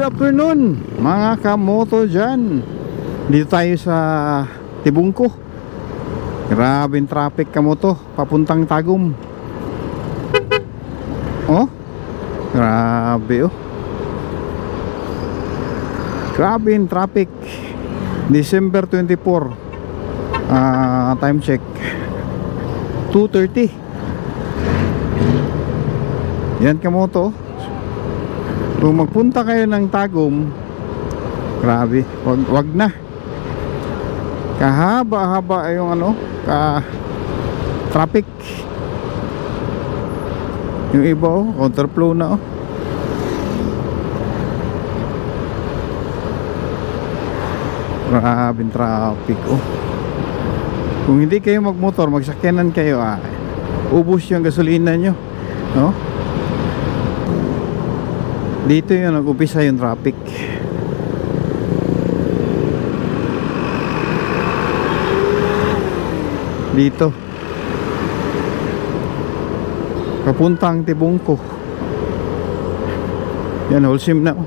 Good afternoon mga kamoto dyan. Dito tayo sa Tibungko. Grabing traffic kamoto papuntang Tagum. Oh, grabe oh. Grabing traffic. December 24. Time check 2:30. Yan kamoto. Kung magpunta kayo ng Tagum, grabe, wag na. Kahaba-haba yung traffic. Yung iba oh, counterflow na oh. Grabing traffic oh. Kung hindi kayo magmotor, magsakyanan kayo ubos yung gasolina nyo, no? Dito yung nag-upisa yung traffic. Dito papuntang Tibungko. Yan, wholesome na oh.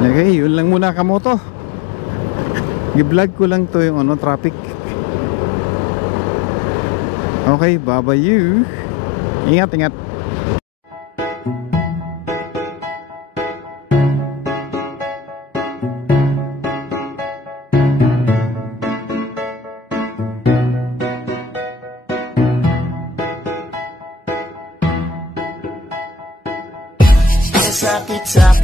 Okay, yun lang muna kamoto. I-vlog ko lang to yung traffic. Okay, bye bye you. Ingat, ingat. Sakit sa